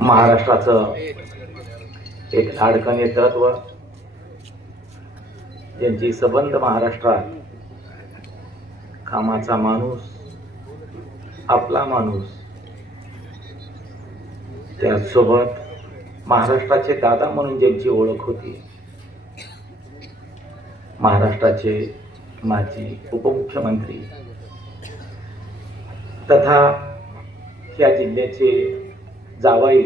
महाराष्ट्राचं एक लाडकं नेतृत्व, ज्यांची संबंध महाराष्ट्रात कामाचा माणूस, आपला माणूस, त्यासोबत महाराष्ट्राचे दादा म्हणून ज्यांची ओळख होती, महाराष्ट्राचे माजी उपमुख्यमंत्री तथा या जिल्ह्याचे जावाई,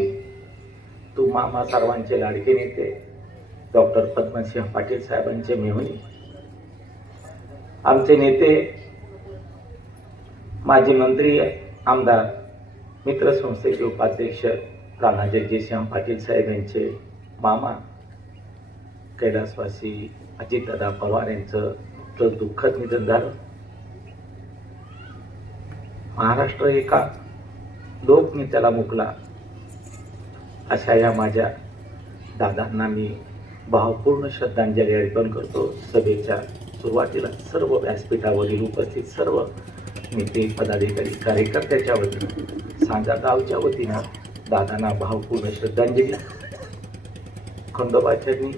तू मामा सर्वांचे लाडके नेते डॉक्टर पद्मसिंह पाटील साहेबांचे मेहुणी, आमचे नेते माजी मंत्री आमदार मित्र संस्थेचे उपाध्यक्ष राणा जगजितसिंह पाटील साहेब यांचे मामा कैलासवासी अजितदादा पवार यांचं तर दुःखद निधन झालं. महाराष्ट्र एका लोकनेत्याला मुकला, अशा या माझ्या दादांना मी भावपूर्ण श्रद्धांजली अर्पण करतो. सभेच्या सुरुवातीला सर्व व्यासपीठावरील उपस्थित सर्व नेते, पदाधिकारी, कार्यकर्त्याच्या वतीनं, सांजा गावच्या वतीनं दादांना भावपूर्ण श्रद्धांजली. खंडोबा चरणी,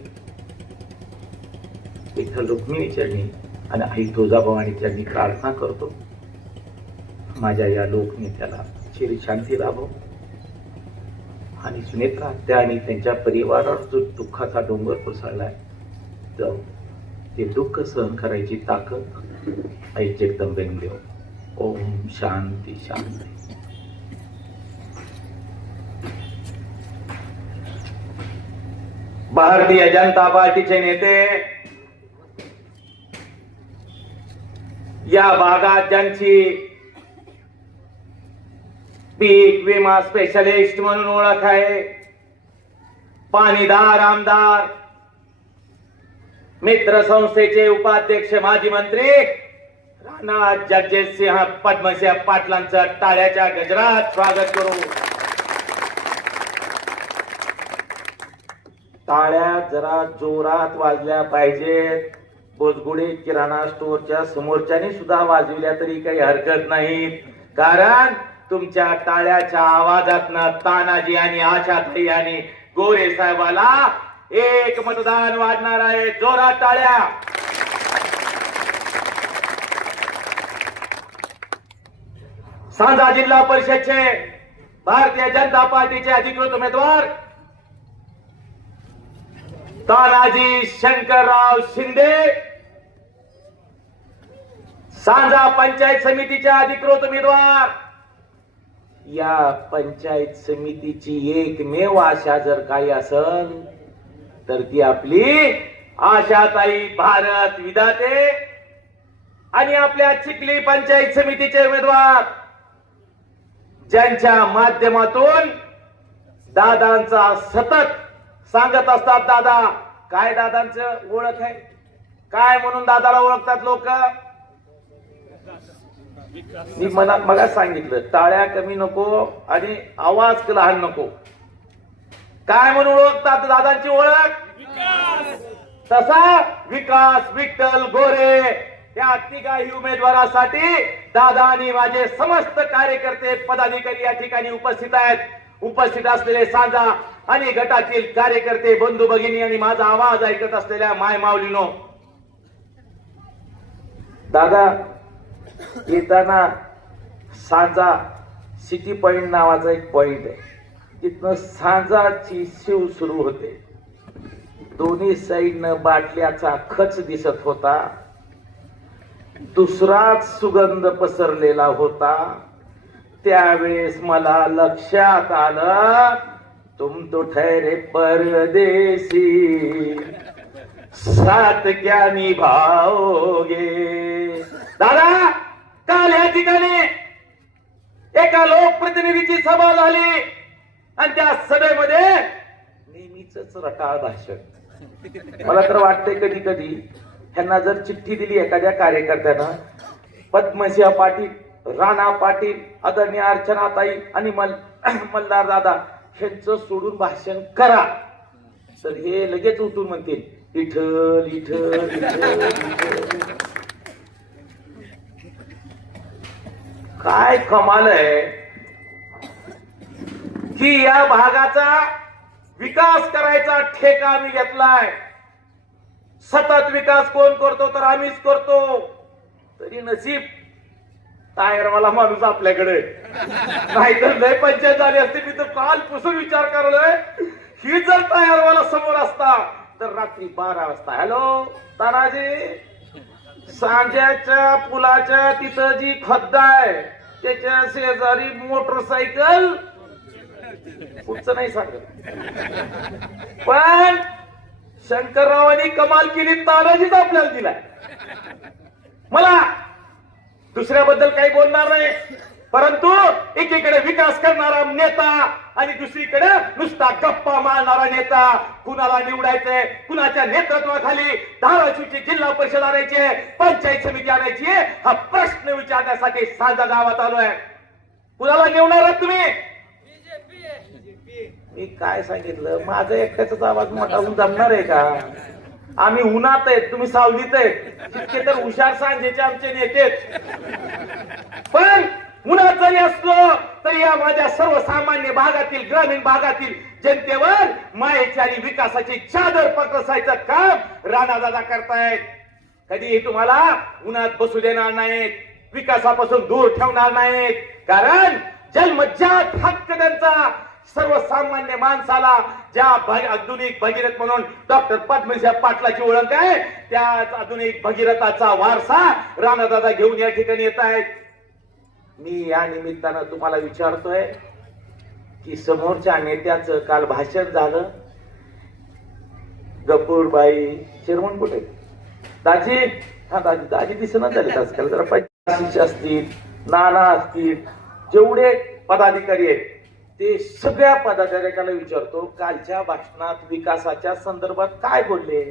विठ्ठल रुक्मिणी चरणी आणि आई तुळजाभवानी चरणी प्रार्थना करतो, माझ्या या लोकनेत्याला चिर शांती लाभो आणि सुनेत्रा हत्या आणि त्यांच्या परिवारावर जो दुःखाचा डोंगर कोसळलाय, तर ते दुःख सहन करायची ताकद आई जगदंबेने देव. ओम शांती शांती. भारतीय जनता पार्टीचे नेते, या भागात ज्यांची पीक विमा स्पेशलिस्ट म्हणून ओळख आहे, पाणीदार आमदार, मित्र संस्थेचे उपाध्यक्ष माजी मंत्री राणा जगजितसिंह पद्मसिंह पाटलांचं टाळ्याच्या गजरात स्वागत करू. टाळ्या जरा जोरात वाजल्या पाहिजेत. बोजगुडे किराणा स्टोअरच्या समोरच्याने सुद्धा वाजविल्या तरी काही हरकत नाही, कारण तुमच्या टाळ्याच्या आवाजातनं तानाजी आणि आशाताई आणि गोरे साहेबाला एक मतदान वाढणार आहे. जोरात टाळ्या. सांजा जिल्हा परिषदचे भारतीय जनता पार्टीचे अधिकृत उमेदवार तानाजी शंकरराव शिंदे, सांजा पंचायत समितीचे अधिकृत उमेदवार, या पंचायत समितीची एकमेव आशा जर काही असेल तर ती आपली आशाताई भारत विधाते आणि आपल्या चिखली पंचायत समितीचे उमेदवार, ज्यांच्या माध्यमातून दादांचा सतत सांगत असतात. दादा काय, दादांचं ओळख आहे काय म्हणून दादाला ओळखतात लोक. मी मनात मला सांगितलं, टाळ्या कमी नको आणि आवाज लहान नको. काय म्हणून ओळखतात दादांची ओळख? तसा विकास विठ्ठल गोरे या तिघाही उमेदवारासाठी दादा आणि माझे समस्त कार्यकर्ते, पदाधिकारी या ठिकाणी उपस्थित आहेत. उपस्थित असलेले सांजा आणि गटातील कार्यकर्ते, बंधू भगिनी आणि माझा आवाज ऐकत असलेल्या माय माऊलीनो, दादा येताना सांजा सिटी पॉइंट नावाचा एक पॉइंट आहे, तिथनं सांजाची शिव सुरू होते. दोन्ही साईडनं बाटल्याचा खच दिसत होता. दुसराच सुगंध पसरलेला होता. त्यावेळेस मला लक्षात आलं, तुम तो ठहरे परदेसी, साथ क्या निभाओगे. दादा काल या ठिकाणी एका लोकप्रतिनिधीची सभा झाली आणि त्या सभेमध्ये नेहमीच रटाळ भाषण. मला तर वाटतंय कधी कधी ह्यांना जर चिठ्ठी दिली एखाद्या कार्यकर्त्यानं, पद्मसिंह पाटील, राणा पाटील, आदरणीय अर्चनाताई आणि मल्हार दादा ह्यांचं सोडून भाषण करा, तर हे लगेच उठून म्हणतील इठल इठल इठल इठल. काय कमाल आहे की या भागाचा विकास करायचा ठेका आम्ही घेतलाय. सतत विकास कोण करतो तर आम्हीच करतो. तरी नसीब टायरवाला माणूस आपल्याकडे, नाहीतर लय पंचायत झाली असते. मी तर कालपासून विचार करलोय ही जर टायरवाला समोर असता तर रात्री 12 वाजता हॅलो तानाजी, सांज्याच्या पुलाच्या तिथं जी खड्ड आहे त्याच्या शेजारी मोटरसायकल, पुढचं नाही सांगत, पण शंकररावांनी कमाल केली, तानाजीच आपल्याला दिलाय. मला दुसऱ्याबद्दल काही बोलणार नाही, परंतु एकीकडे विकास करणारा नेता आणि दुसरीकडे नुसता गप्पा मारणारा नेता. कुणाला निवडायचंय, कुणाच्या नेतृत्वाखाली धाराशिवची जिल्हा परिषद आणायची आहे, पंचायत समिती आणायची आहे, हा प्रश्न विचारण्यासाठी साधा गावात आलोय. कुणाला निवडणार आहात तुम्ही? मी काय सांगितलं, माझा एकट्याचाच आवाज मोठा होऊन जमणार आहे का? आम्ही उन्हात आहेत, तुम्ही सावलीत आहेत. तितके तर हुशार सांजेचे आमचे नेते. पण उन्हात जरी असलो तरी या माझ्या सर्वसामान्य भागातील, ग्रामीण भागातील जनतेवर मायेची आणि विकासाची चादर पसरायचं काम राणादादा करतायत. कधीही तुम्हाला उन्हात बसू देणार नाहीत, विकासापासून दूर ठेवणार नाहीत. कारण जन्मजात हक्क त्यांचा सर्वसामान्य माणसाला ज्या आधुनिक भगीरथ म्हणून डॉक्टर पद्मसिंह पाटलाची ओळख आहे, त्याच आधुनिक भगीरथाचा वारसा राणादादा घेऊन या ठिकाणी येत आहेत. मी या निमित्तानं तुम्हाला विचारतोय की समोरच्या नेत्याचं काल भाषण झालं. गपूरबाई चेअरमन कुठे? दाजी, हा दाजी, दाजी दिसना झाले आजकाल. जरा पाहिजे असतील, नाना असतील, जेवढे पदाधिकारी आहेत ते सगळ्या पदाधिकाऱ्याला विचारतो, कालच्या भाषणात विकासाच्या संदर्भात काय बोलले?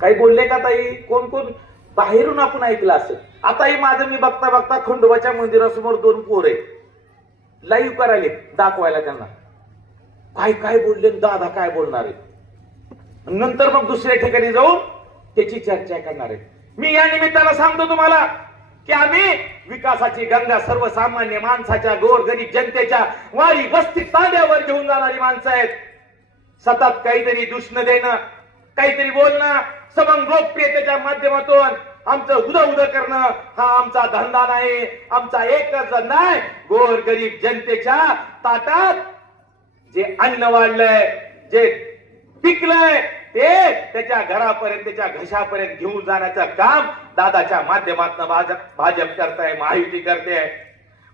काही बोलले का ताई? कोण कोण बाहेरून आपण ऐकलं असेल. आताही माझं मी बघता बघता खंडोबाच्या मंदिरासमोर 2 पोरे लाईव्ह करायले, दाखवायला त्यांना काय काय बोलले, दादा काय बोलणार आहे. नंतर मग दुसऱ्या ठिकाणी जाऊन त्याची चर्चा करणार आहे. मी या निमित्तानं सांगतो तुम्हाला की आम्ही विकासाची गंगा सर्वसामान्य माणसाच्या, गोरगरीब जनतेच्या वारी वस्ती तांड्यावर घेऊन जाणारी माणसं आहेत. सतत काहीतरी दूषण देणं, काहीतरी बोलणं, सबंग लोकप्रियतेच्या माध्यमातून आमचं उद करणं हा आमचा धंदा नाही. आमचा एकच धंदा आहे, गोरगरीब जनतेच्या ताटात जे अन्न वाढलंय, जे पिकलंय ते त्याच्या घरापर्यंत, त्याच्या घशापर्यंत घेऊन जाण्याचं काम दादाच्या माध्यमातून भाजप करताय, महायुती करते.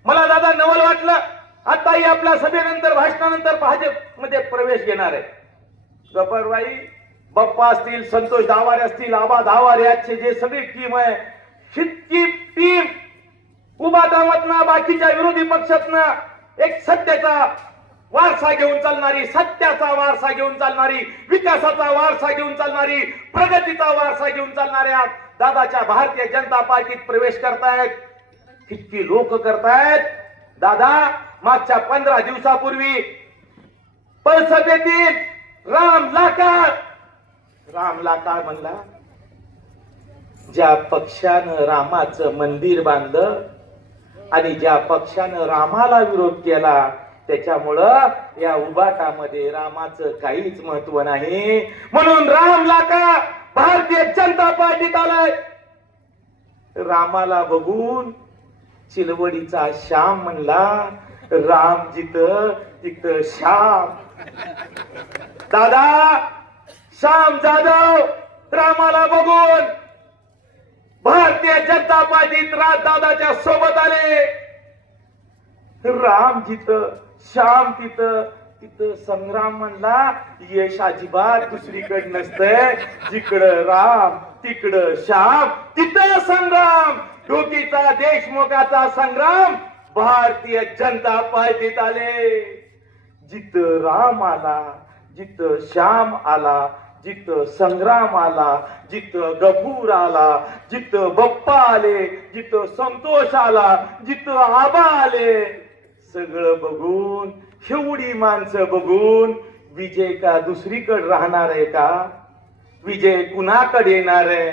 मला दादा नवल वाटलं, आताही आपल्या सभेनंतर, भाषणानंतर भाजप मध्ये प्रवेश घेणार आहे. गब्बरबाई बाप्पा असतील, संतोष दावारे असतील, आबा दावारे, याचे जे सगळी टीम आहे, इतकी टीम उभा दामतनं, बाकीच्या विरोधी पक्षातनं एक सत्याचा वारसा घेऊन चालणारी, सत्याचा वारसा घेऊन चालणारी, विकासाचा वारसा घेऊन चालणारी, प्रगतीचा वारसा घेऊन चालणाऱ्या दादाच्या भारतीय जनता पार्टीत प्रवेश करतायत. किती लोक करतायत. दादा मागच्या 15 दिवसापूर्वी पळसपेतील राम लाकाळ म्हणला. ज्या पक्षानं रामाचं मंदिर बांधलं आणि ज्या पक्षानं रामाला विरोध केला, त्याच्यामुळं या उबाटामध्ये रामाचं काहीच महत्व नाही. म्हणून राम लाका भारतीय जनता पार्टीत आलाय. रामाला बघून चिलवडीचा श्याम म्हणला, राम जिथं तिथं श्याम. दादा श्याम जाधव रामाला बघून भारतीय जनता पार्टीत दादाच्या सोबत आले. राम जिथं श्याम तिथं तिथं संग्राम म्हणला. यश अजिबात दुसरीकडे नसतंय. जिकडं राम तिकडं श्याम तिथं संग्राम. डोकीचा देशमुखाचा संग्राम भारतीय जनता पार्टीत आले. जिथं राम आला, जिथं श्याम आला, जिथं संग्राम आला, जिथं गफूर आला, जिथं बप्पा आले, जिथं संतोष आला, जिथं आबा आले, सगळं बघून, एवढी माणसं बघून विजय का दुसरीकडे राहणार आहे का? विजय कुणाकडे येणार आहे?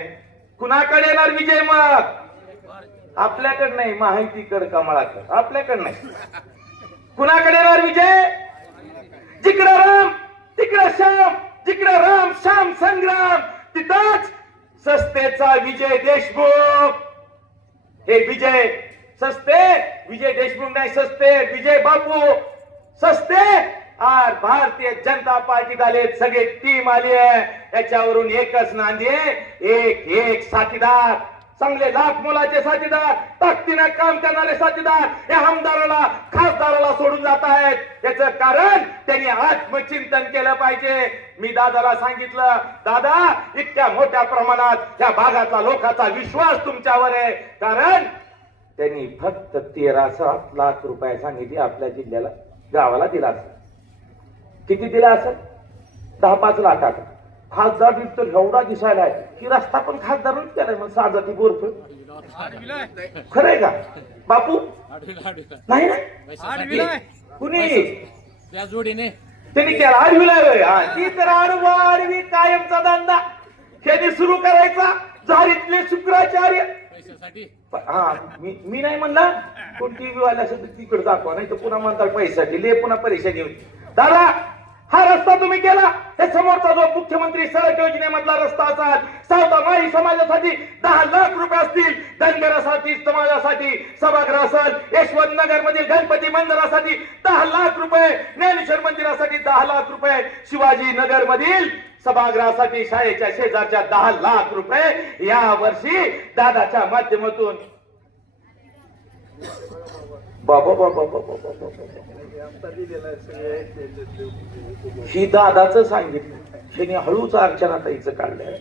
कुणाकडे येणार विजय? मग आपल्याकडे नाही, माहितीकडे कमळाकडे, आपल्याकडे नाही. कुणाकडे येणार विजय? जिकडे राम तिकडे श्याम, जिकडे राम श्याम संग्राम, तिथंच सस्तेचा विजय देशमुख. हे विजय सस्ते, विजय देशमुख नाही, सस्ते विजय बापू. सस्ते आज भारतीय जनता पार्टी आले, सगळे टीम आली आहे. याच्यावरून एकच नांदी आहे, एक एक साथीदार, चांगले लाख मोलाचे साथीदार, ताकदीने काम करणारे साथीदार या आमदाराला खासदाराला सोडून जात आहेत. याचं कारण त्यांनी आत्मचिंतन केलं पाहिजे. मी दादाला सांगितलं, दादा इतक्या मोठ्या प्रमाणात या भागातला लोकांचा विश्वास तुमच्यावर आहे, कारण त्यांनी फक्त 13.7 लाख रुपये सांगितले आपल्या जिल्ह्याला, गावाला दिला असेल. किती दिला असेल? 10-5 लाखाचा. खासदार तर एवढा दिसायला आहे की रस्ता पण खासदारच केलाय. मग साजाती बोरफ खरंय का बापू? नाही ना कुणी त्या जोडीने त्यांनी केला. आडवीला ती तर आडवी कायमचा धंदा त्यांनी सुरू करायचा. झारीतले शुक्राचार्य पैशासाठी. हा मी नाही म्हणला, कोण टीव्ही वाला असेल तर तिकडे दाखवा, नाही तर पुन्हा म्हणतात पैशासाठी ले, पुन्हा परेशानी होती. दादा हा रस्ता तुम्ही केला, हे समोरचा जो मुख्यमंत्री सडक योजनेमधला रस्ता असाल, सावता माळी समाजासाठी 10 लाख रुपये असतील, धनगरासाठी समाजासाठी सभागृह असेल, यशवंत नगर मधील गणपती मंदिरासाठी 10 लाख रुपये, ज्ञानेश्वर मंदिरासाठी 10 लाख रुपये, शिवाजी नगर मधील सभागृहासाठी शाळेच्या शेजारच्या 10 लाख रुपये या वर्षी दादाच्या माध्यमातून. बाबा बाबा बाबा बाबा ही दादाचं सांगितलं, त्यांनी हळूच अर्चनाताईचं काढलंय.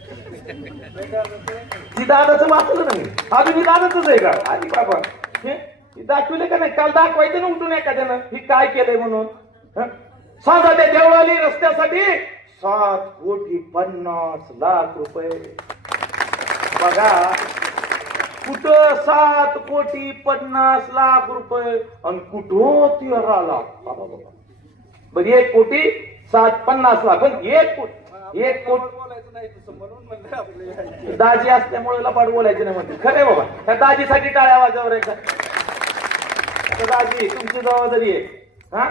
ती दादाचं वाचलं नाही, अजून ही दादाच आहे का? आणि बाबा हे दाखविले का नाही? काल दाखवायचं ना उठून एखाद्यानं ही काय केलंय म्हणून. सांगा त्या देवळाली रस्त्यासाठी 7,50,00,000 रुपये. बघा कुठं 7,50,00,000 रुपये आणि कुठं 13 लाख. बरं 1,50,00,000 पण 1 कोटी दाजी असल्यामुळे लबाड बोलायचं नाही म्हणते. खरे बाबा, त्या दाजीसाठी टाळ्या वाजवर एकदा. दाजी तुमची जबाबदारी आहे. हा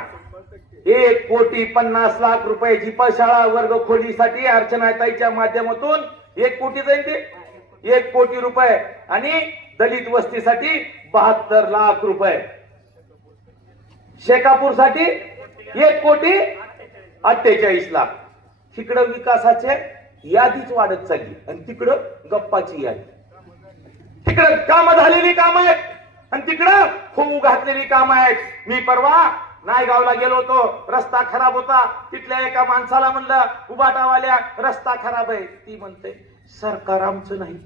1,50,00,000 रुपयाची शाळा वर्ग खोलीसाठी अर्चनाताईच्या माध्यमातून 1 कोटी जाईल ते. 1 कोटी रुपये आणि दलित वस्तीसाठी 72 लाख रुपये. शेकापूर साठी 1,48,00,000. तिकडं विकासाचे यादीच वाढत चालली आणि तिकडं गप्पाची यादी. तिकडं कामं झालेली कामं आहेत आणि तिकडं होऊ घातलेली कामं आहेत. मी परवा नायगावला गेलो होतो, रस्ता खराब होता. तिथल्या एका माणसाला म्हणलं, उबाटावाल्या रस्ता खराब आहे. ती म्हणते सरकार आमचं नाही,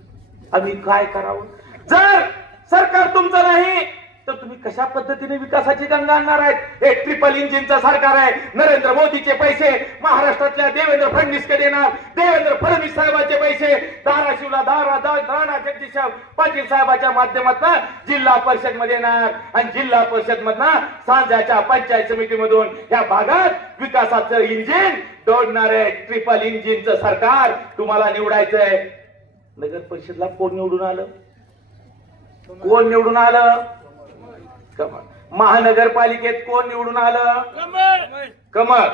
आम्ही काय करावं? जर सरकार तुमचं नाही तर तुम्ही कशा पद्धतीने विकासाची गंगा आणणार आहेत? हे ट्रिपल इंजिनचं सरकार आहे. नरेंद्र मोदीचे पैसे महाराष्ट्रातल्या देवेंद्र फडणवीसकडे देणार. देवेंद्र फडणवीस साहेबांचे पैसे धाराशिवला राणा जगदीश पाटील साहेबांच्या माध्यमातून जिल्हा परिषद मध्ये येणार आणि जिल्हा परिषद मधनं सांजाच्या पंचायत समितीमधून या भागात विकासाचं इंजिन दौडणारे ट्रिपल इंजिनचं सरकार तुम्हाला निवडायचंय. नगर परिषदला कोण निवडून आलं? कोण निवडून आलं? कमळ. महानगरपालिकेत कोण निवडून आलं? कमळ.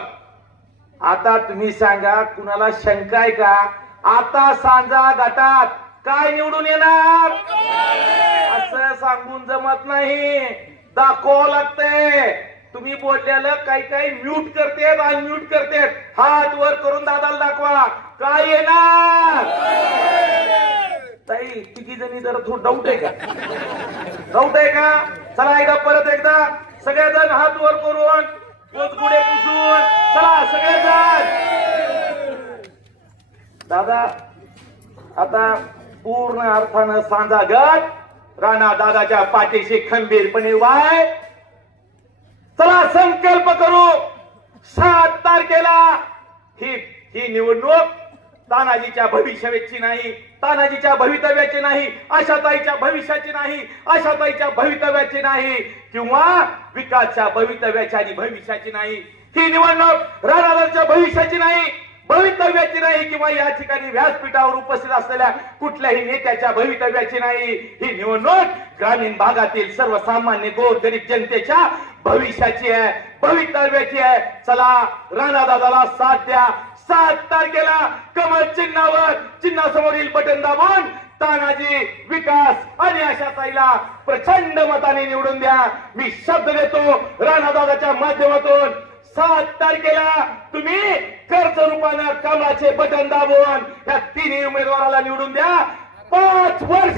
आता तुम्ही सांगा, कुणाला शंका आहे का? आता सांजा गटात काय निवडून येणार? असं सांगून जमत नाही, दाखवावं लागतंय. तुम्ही बोललेलं काही काही म्यूट करतेत, अनम्यूट करतेत. हात वर करून दादाला दाखवा काय येणार. ताई तिघी जणी जरा थोडं डाऊट आहे का? डाऊट आहे का? चला एकदा परत एकदा सगळेजण हात वर करून पोतगुडे पुसून चला सगळेजण. दादा आता पूर्ण अर्थानं सांजा गट राणा दादाच्या पाठीशी खंबीरपणे वाय. चला संकल्प करू, 7 तारखेला ही निवडणूक तानाजीच्या भविष्याची नाही, तानाजीच्या भवितव्याची नाही, आशाताईच्या भविष्याची नाही, आशाताईच्या भवितव्याची नाही, किंवा विकासच्या भवितव्याची आणि भविष्याची नाही. ही निवडणूक राणादाच्या भविष्याची नाही, भवितव्याची नाही किंवा या ठिकाणी व्यासपीठावर उपस्थित असलेल्या कुठल्याही नेत्याच्या भवितव्याची नाही. ही निवडणूक ग्रामीण भागातील सर्वसामान्य गोरगरीब जनतेच्या भविष्याची आहे, भवितव्याची आहे. चला राणादादाला साथ द्या. 7 तारखेला कमळ चिन्हावर चिन्हासमोरील बटन दाबून तानाजी, विकास आणि आशाताईला प्रचंड मताने निवडून द्या. मी शब्द देतो राणादादाच्या माध्यमातून 7 तारखेला तुम्ही कर्ज रूपानं कमळाचे बटन दाबून या तिन्ही उमेदवाराला निवडून द्या. 5 वर्ष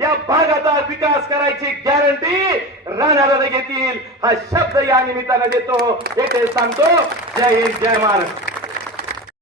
या भागाचा विकास करायची गॅरंटी राणादादा घेतील. हा शब्द या निमित्तानं देतो, येथे सांगतो. जय हिंद, जय महाराष्ट्र.